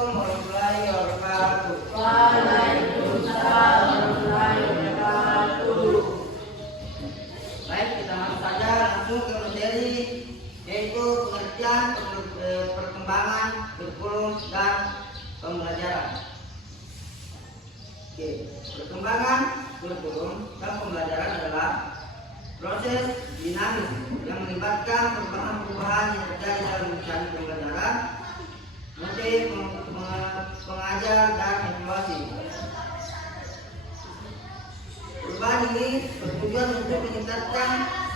warahmatullahi wabarakatuh. Waalaikumsalam warahmatullahi wabarakatuh. Baik, kita masuk saja langsung ke materi, yaitu pengertian perkembangan kurikulum dan pembelajaran. Oke, perkembangan kurikulum dan pembelajaran adalah proses dinamis yang melibatkan perubahan-perubahan yang terjadi dalam mencari pembelajaran, motif pengajar dan evaluasi. Perubahan ini bertujuan untuk meningkatkan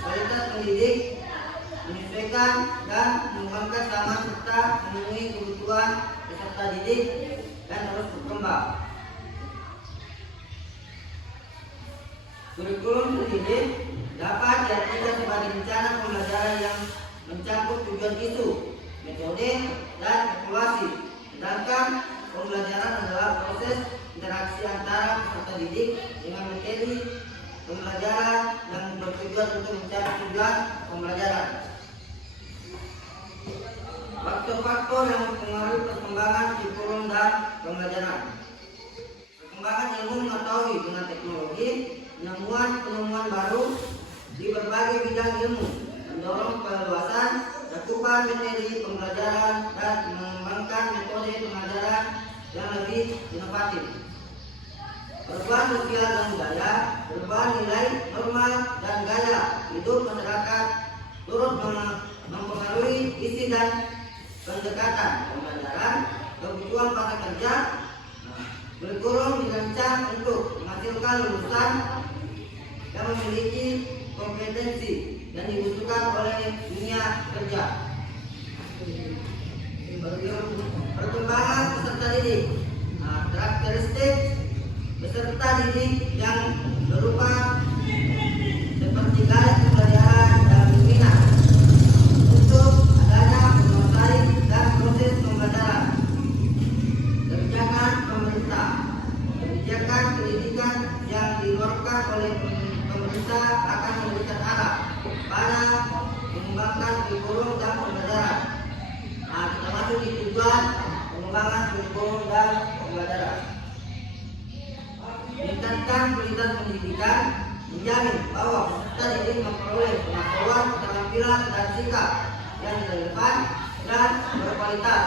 kualitas pendidik, menyesuaikan dan mengembangkan zaman serta memenuhi kebutuhan peserta didik dan terus berkembang. Kurikulum pendidik dapat diartikan sebagai rencana pembelajaran yang mencakup tujuan isu, metode, dan evaluasi. Sedangkan pembelajaran adalah proses interaksi antara peserta didik dengan materi pembelajaran yang bertujuan untuk mencapai tujuan pembelajaran. Faktor-faktor yang mempengaruhi perkembangan kurikulum dan pembelajaran. Perkembangan ilmu mengetahui dengan teknologi, penemuan baru di berbagai bidang ilmu, mendorong perluasan cakupan materi pembelajaran dan mengembangkan metode pengajaran yang lebih inovatif. Perubahan sosial dan budaya, perubahan nilai, norma, dan gaya hidup masyarakat turut mempengaruhi isi dan pendekatan pembelajaran, kebutuhan pasar kerja. Kurikulum dirancang untuk menghasilkan lulusan yang memiliki kompetensi yang dibutuhkan oleh dunia kerja. Perkembangan peserta didik. Karakteristik peserta didik yang berupa seperti gaya pembelajaran dan minat untuk adanya menguasai dan proses pembelajaran. Kebijakan pemerintah. Kebijakan pendidikan yang dikeluarkan oleh pemerintah akan memberikan arah pada mengembangkan kurikulum dan pembelajaran. Kita masuk di tujuan pengembangan kurikulum dan pembelajaran. Meningkatkan kualitas pendidikan, menjamin bahwa peserta didik memperoleh pengetahuan, keterampilan, dan sikap yang relevan dan berkualitas.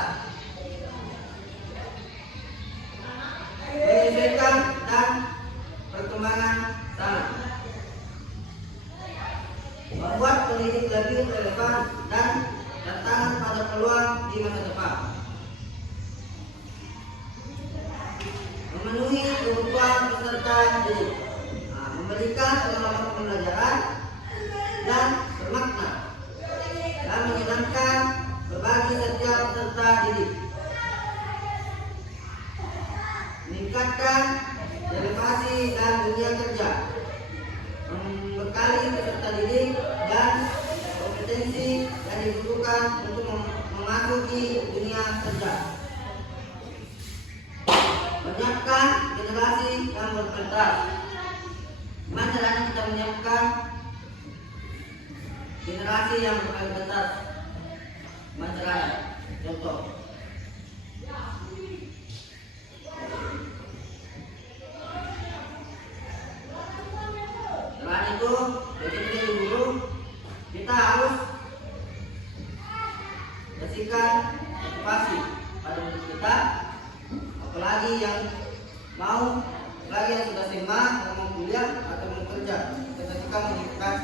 Menyesuaikan dan perkembangan zaman. Membuat pendidik lebih relevan dan tantangan pada peluang di masa depan. Memenuhi kebutuhan peserta didik. Memberikan pengalaman pembelajaran dan bermakna dan menyenangkan bagi setiap peserta didik. Meningkatkan relevasi dan dunia kerja, membekali peserta didik dan kompetensi yang dibutuhkan untuk memasuki dunia kerja. Menyiapkan generasi yang berkualitas. Bagaimana caranya kita menyiapkan generasi yang berkualitas? Bagaimana caranya? Contoh. Selain itu, begitu dulu kita harus bersihkan motivasi pada diri kita, apalagi yang sudah SMA, mau kuliah atau mau kerja, kita menunjukkan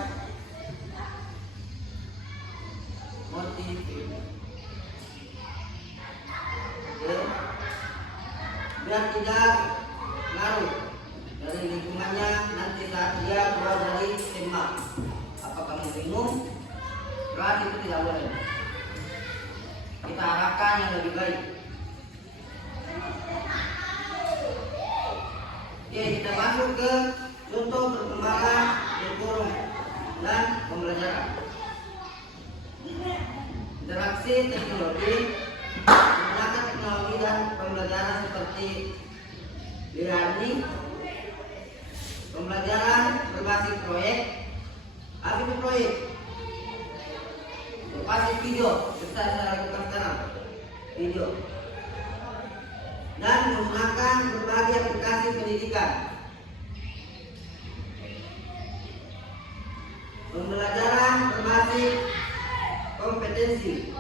motivasi. Biar tidak ngaruh dari lingkungannya nanti saat dia keluar dari SMA. Apakah mau bingung? Berat itu tidak boleh. Kita arahkan yang lebih baik. Oke, kita masuk ke contoh perkembangan kurikulum dan pembelajaran. Interaksi teknologi. Menggunakan teknologi dan pembelajaran seperti e-learning, pembelajaran berbasis proyek. Apa itu proyek? Berbasis video, bisa saya lakukan sekarang. Video. dan menggunakan berbagai aplikasi pendidikan. Pembelajaran berbasis kompetensi,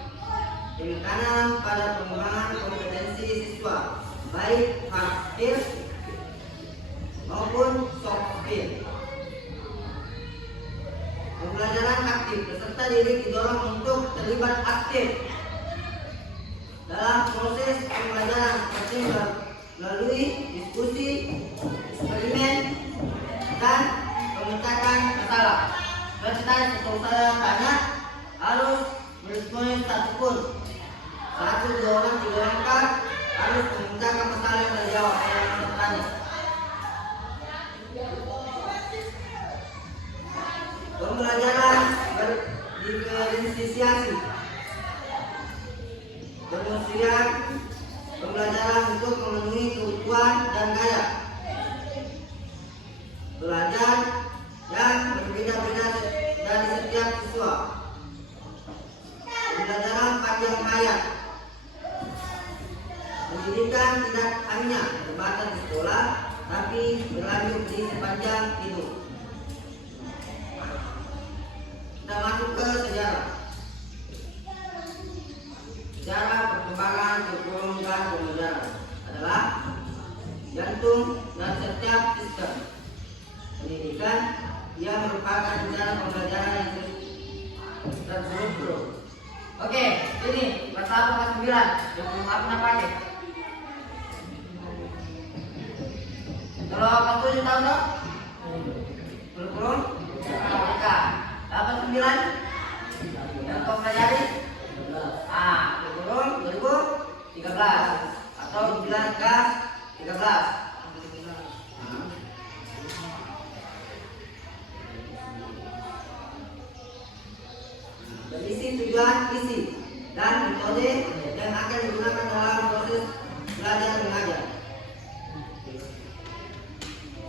penekanan pada pengembangan kompetensi siswa, baik hard skill maupun soft skill. Pembelajaran aktif, peserta didik didorong untuk terlibat aktif dalam proses pembelajaran seperti melalui diskusi, eksperimen, dan pemecahkan masalah. Peserta yang saya tanya harus merespons satu pun, 1, 2 orang, 3 orang kan harus memecahkan masalah yang sudah dijawab oleh pesertanya. Pembelajaran berdiferensiasi, kemudian pembelajaran untuk memenuhi kebutuhan dan gaya belajar yang berbeda-beda dari setiap siswa. Pembelajaran panjang hayat, pendidikan tidak hanya terbatas di sekolah, tapi berlanjut di sepanjang hidup. Kita masuk ke sejarah. Sejarah perkembangan kurikulum dan pembelajaran adalah jantung dan setiap sistem pendidikan. Ia merupakan sejarah pembelajaran yang terstruktur. Oke, ini pasal 9. Kurikulum apa namanya? Kalau kamu 7 tahu dong? Kurikulum Merdeka. 89 yang kau pelajari? Kurikulum 2013 atau 1913. Berisi tujuan, isi, dan metode yang akan digunakan dalam proses belajar mengajar.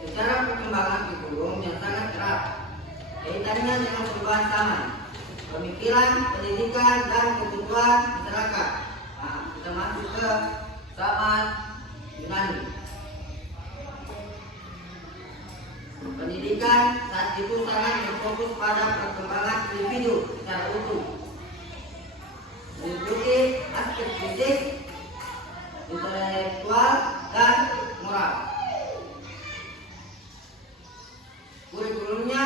Secara perkembangan kurikulum yang sangat erat kaitannya dengan perubahan zaman, pemikiran, pendidikan, dan kebutuhan masyarakat. Kita masuk ke zaman Yunani. Pendidikan saat itu sangat berfokus pada perkembangan individu secara utuh, meliputi aspek fisik, intelektual, dan moral. Kurikulumnya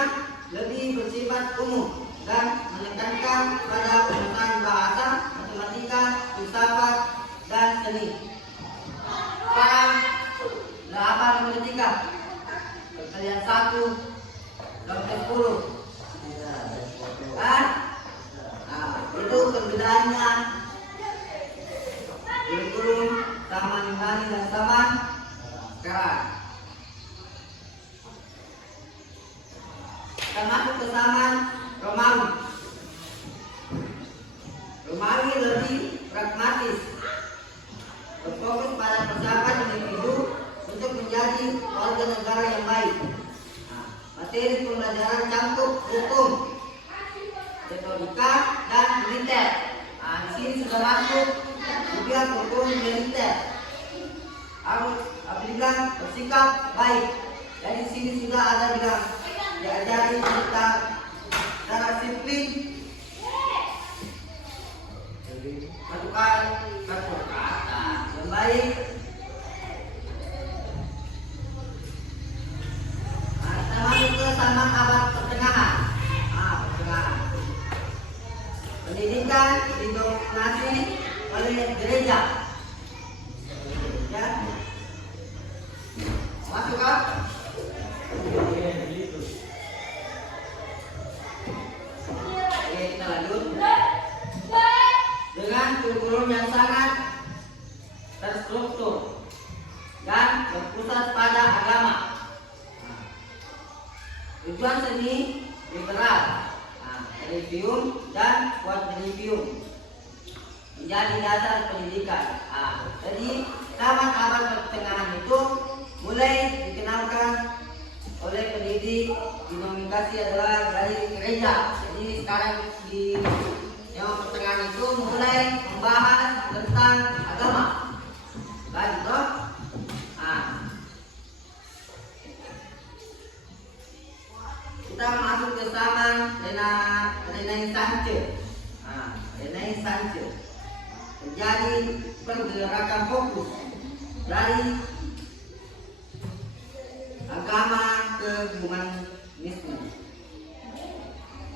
lebih bersifat umum dan menekankan pada penggunaan bahasa, matematika, filsafat, dan seni. Sekarang apa nomor 3? Pertanyaan 1 sampai 10. Itu perbedaannya kurikulum zaman Yunani dan zaman sekarang. Kita masuk ke zaman Romawi. Romawi lebih pragmatis, berfokus pada persiapan individu untuk menjadi warga negara yang baik. Materi pembelajaran cakup hukum, metodika, dan militer. Di sini sudah masuk juga hukum militer. Harus bilang bersikap baik. Jadi di sini sudah ada bilang diajari tentang cara disiplin, satu kata yang baik. Kita masuk ke zaman abad pertengahan. Pendidikan didominasi oleh gereja. Ya. Masuk kan? Oke, kita lanjut. Dengan kurikulum yang sangat terstruktur dan berpusat pada agama. Tujuan seni liberal, religium dan quadrivium menjadi dasar pendidikan. Jadi zaman abad pertengahan itu mulai dikenalkan oleh pendidik, dinominasi adalah dari gereja. Jadi sekarang di zaman pertengahan itu mulai membahas tentang agama. Baik, sekarang masuk ke zaman Renaissance. Nah, Renaissance terjadi pergerakan fokus dari agama ke humanisme.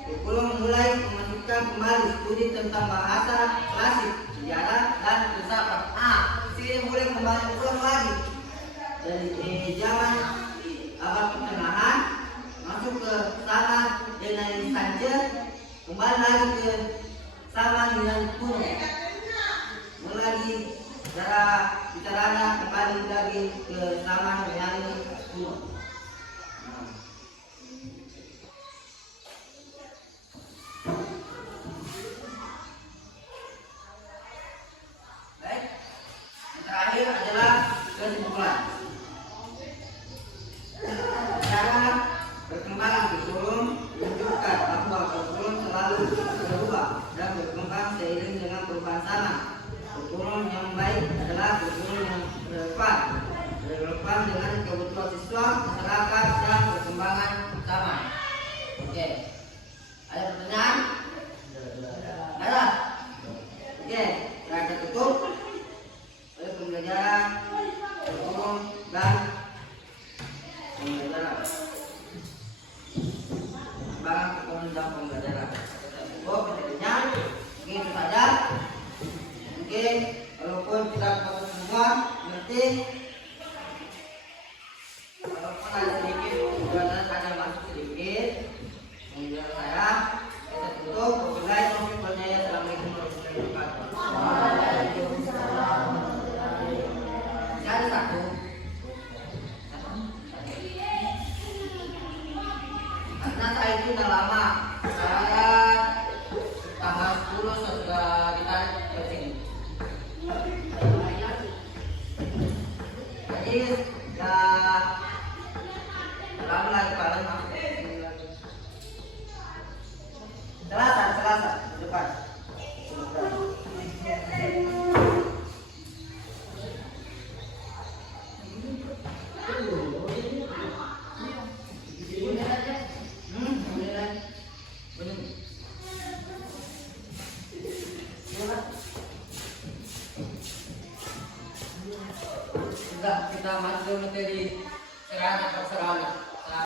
Foucault mulai memasukkan kembali studi tentang bahasa klasik, sejarah, dan filsafat. Sini mulai kembali ulang lagi dari zaman abad pertengahan masuk ke zaman Renaissance, kembali lagi ke zaman Yunani kuno. Mulai lagi cara bicaranya kembali lagi ke zaman Yunani kuno. Baik, yang terakhir adalah kesimpulan. Cara perkembangan kurikulum menunjukkan bahwa kurikulum selalu berubah dan berkembang seiring dengan perubahan zaman. Kurikulum yang baik adalah kurikulum yang relevan dengan kebutuhan siswa, masyarakat, dan perkembangan zaman. Oke, ada pertanyaan? Ada? Oke, kita tutup oleh pembelajaran kurikulum dan pembelajaran perkembangan kurikulum dan pembelajaran. Kita kemudian mungkin saja. Mungkin walaupun tidak dapat semua ngerti, walaupun ada sedikit pembelajaran ada masuk sedikit pembelajaran saya, kita tutup. Wabillahi taufiq wal hidayah. Assalamualaikum warahmatullahi wabarakatuh. Ada satu. Karena saya itu udah lama